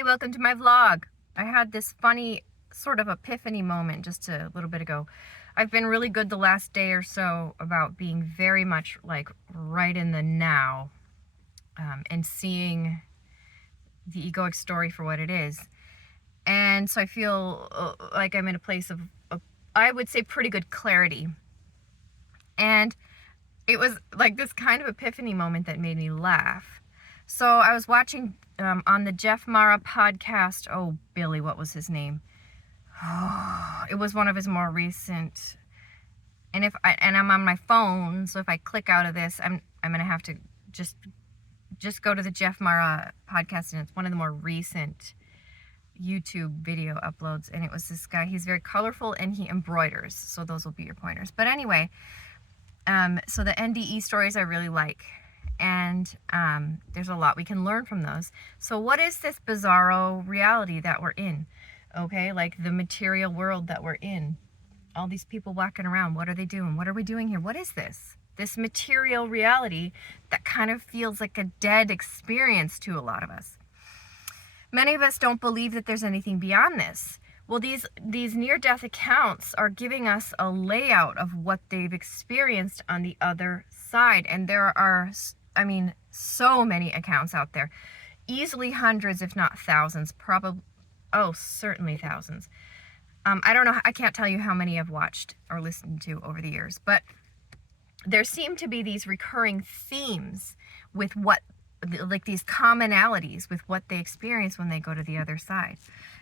Hey, welcome to my vlog. I had this funny sort of epiphany moment just a little bit ago. I've been really good the last day or so about being very much like right in the now, and seeing the egoic story for what it is. And so I feel like I'm in a place of, I would say, pretty good clarity. And it was like this kind of epiphany moment that made me laugh. So I was watching on the Jeff Mara podcast. Oh, Billy, what was his name? Oh, it was one of his more recent. And I'm on my phone, so if I click out of this, I'm gonna have to just go to the Jeff Mara podcast, and it's one of the more recent YouTube video uploads. And it was this guy. He's very colorful and he embroiders, so those will be your pointers. But anyway, so the NDE stories I really like, and there's a lot we can learn from those. So what is this bizarro reality that we're in? Okay, like the material world that we're in. All these people walking around, what are they doing? What are we doing here? What is this? This material reality that kind of feels like a dead experience to a lot of us. Many of us don't believe that there's anything beyond this. Well, these near-death accounts are giving us a layout of what they've experienced on the other side. And there are, I mean, so many accounts out there. Easily hundreds, if not thousands, probably, oh, certainly thousands. I don't know, I can't tell you how many I've watched or listened to over the years, but there seem to be these recurring themes with what, like these commonalities with what they experience when they go to the other side.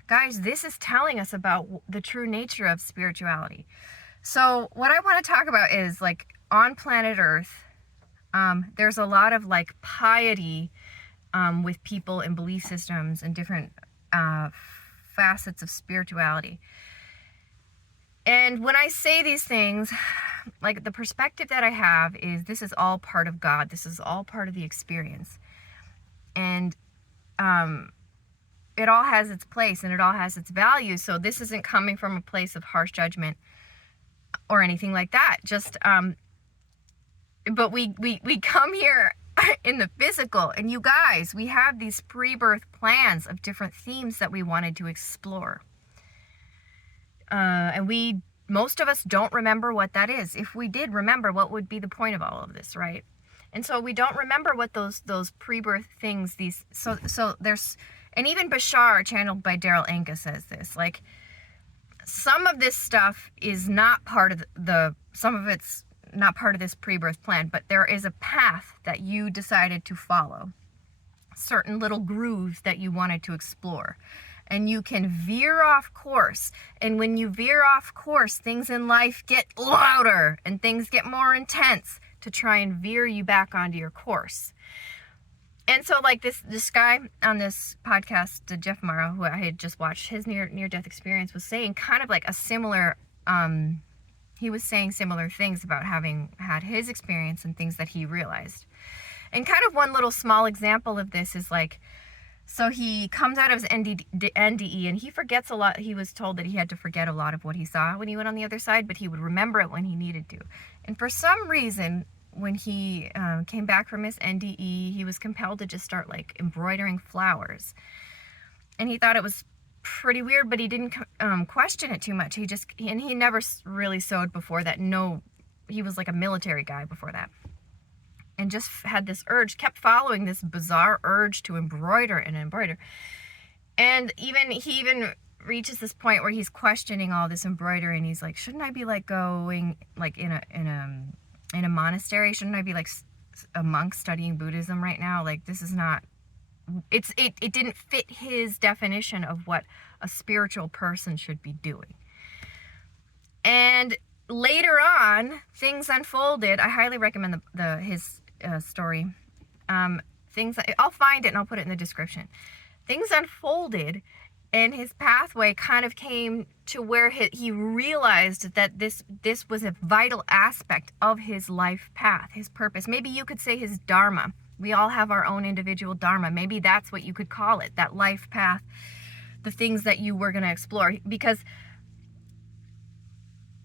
Guys, this is telling us about the true nature of spirituality. So what I want to talk about is, like, on planet Earth, there's a lot of like piety with people and belief systems and different facets of spirituality. And when I say these things, like, the perspective that I have is this is all part of God. This is all part of the experience. And it all has its place and it all has its value. So this isn't coming from a place of harsh judgment or anything like that. Just, but we come here in the physical, and you guys, we have these pre-birth plans of different themes that we wanted to explore. And most of us don't remember what that is. If we did remember, what would be the point of all of this, right? And so we don't remember what those pre-birth things, so there's, and even Bashar, channeled by Daryl Anka, says this, like, some of this stuff is not part of some of it's not part of this pre-birth plan, but there is a path that you decided to follow, certain little grooves that you wanted to explore. And you can veer off course. And when you veer off course, things in life get louder and things get more intense to try and veer you back onto your course. And so, like, this guy on this podcast, Jeff Mara, who I had just watched his near-death experience, was saying kind of like a similar, he was saying similar things about having had his experience and things that he realized. And kind of one little small example of this is, like, so he comes out of his NDE and he forgets a lot. He was told that he had to forget a lot of what he saw when he went on the other side, but he would remember it when he needed to. And for some reason, when he came back from his NDE, he was compelled to just start, like, embroidering flowers. And he thought it was pretty weird, but he didn't question it too much. He never really sewed before that. No, he was like a military guy before that. And just had this urge, kept following this bizarre urge to embroider and embroider. And he even reaches this point where he's questioning all this embroidery, and he's like, shouldn't I be, like, going, like, in a monastery? Shouldn't I be, like, a monk studying Buddhism right now? Like, this is not, it didn't fit his definition of what a spiritual person should be doing. And later on, things unfolded. I highly recommend his story. I'll find it and I'll put it in the description. Things unfolded, and his pathway kind of came to where he realized that this was a vital aspect of his life path, his purpose. Maybe you could say his dharma. We all have our own individual dharma. Maybe that's what you could call it, that life path, the things that you were going to explore. Because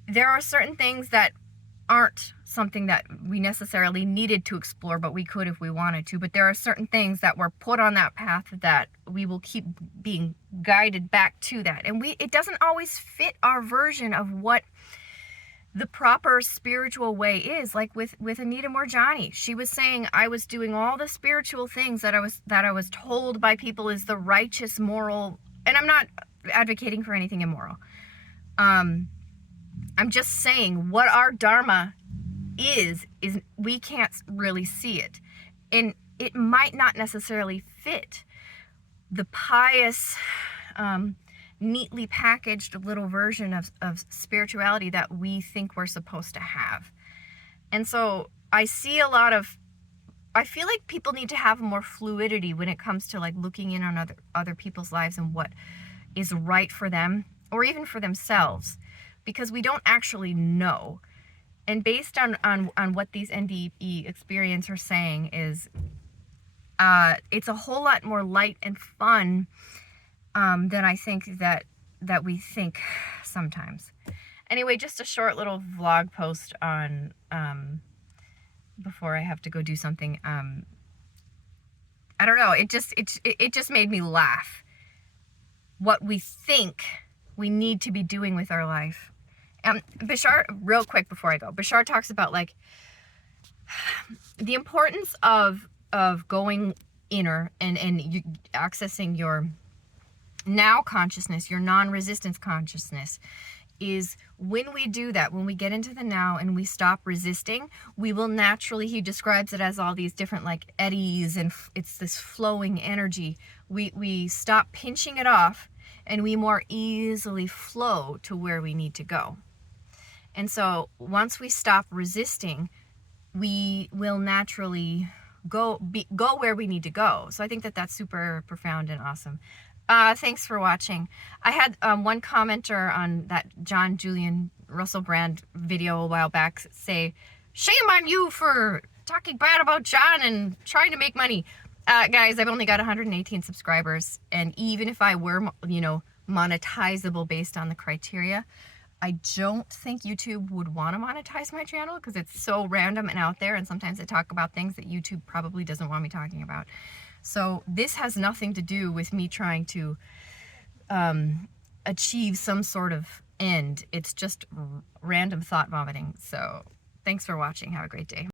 there are certain things that aren't something that we necessarily needed to explore, but we could if we wanted to. But there are certain things that were put on that path that we will keep being guided back to that. And it doesn't always fit our version of what the proper spiritual way is. Like with Anita Moorjani, she was saying, I was doing all the spiritual things that I was told by people is the righteous, moral, and I'm not advocating for anything immoral. I'm just saying what our dharma is we can't really see it, and it might not necessarily fit the pious, neatly packaged little version of spirituality that we think we're supposed to have. And so I feel like people need to have more fluidity when it comes to like looking in on other people's lives and what is right for them or even for themselves, because we don't actually know. And based on what these NDE experience are saying is it's a whole lot more light and fun than I think that we think sometimes. Anyway, just a short little vlog post on before I have to go do something. I don't know, it just made me laugh what we think we need to be doing with our life. Bashar, real quick before I go, Bashar talks about like the importance of going inner and accessing your now consciousness, your non-resistance consciousness. Is when we do that, when we get into the now and we stop resisting, we will naturally, he describes it as all these different like eddies, and it's this flowing energy. We stop pinching it off and we more easily flow to where we need to go. And so once we stop resisting, we will naturally go where we need to go. So I think that that's super profound and awesome. Thanks for watching. I had one commenter on that John Julian Russell Brand video a while back say, shame on you for talking bad about John and trying to make money. Guys, I've only got 118 subscribers, and even if I were, monetizable based on the criteria, I don't think YouTube would want to monetize my channel because it's so random and out there, and sometimes I talk about things that YouTube probably doesn't want me talking about. So this has nothing to do with me trying to achieve some sort of end. It's just random thought vomiting. So thanks for watching. Have a great day.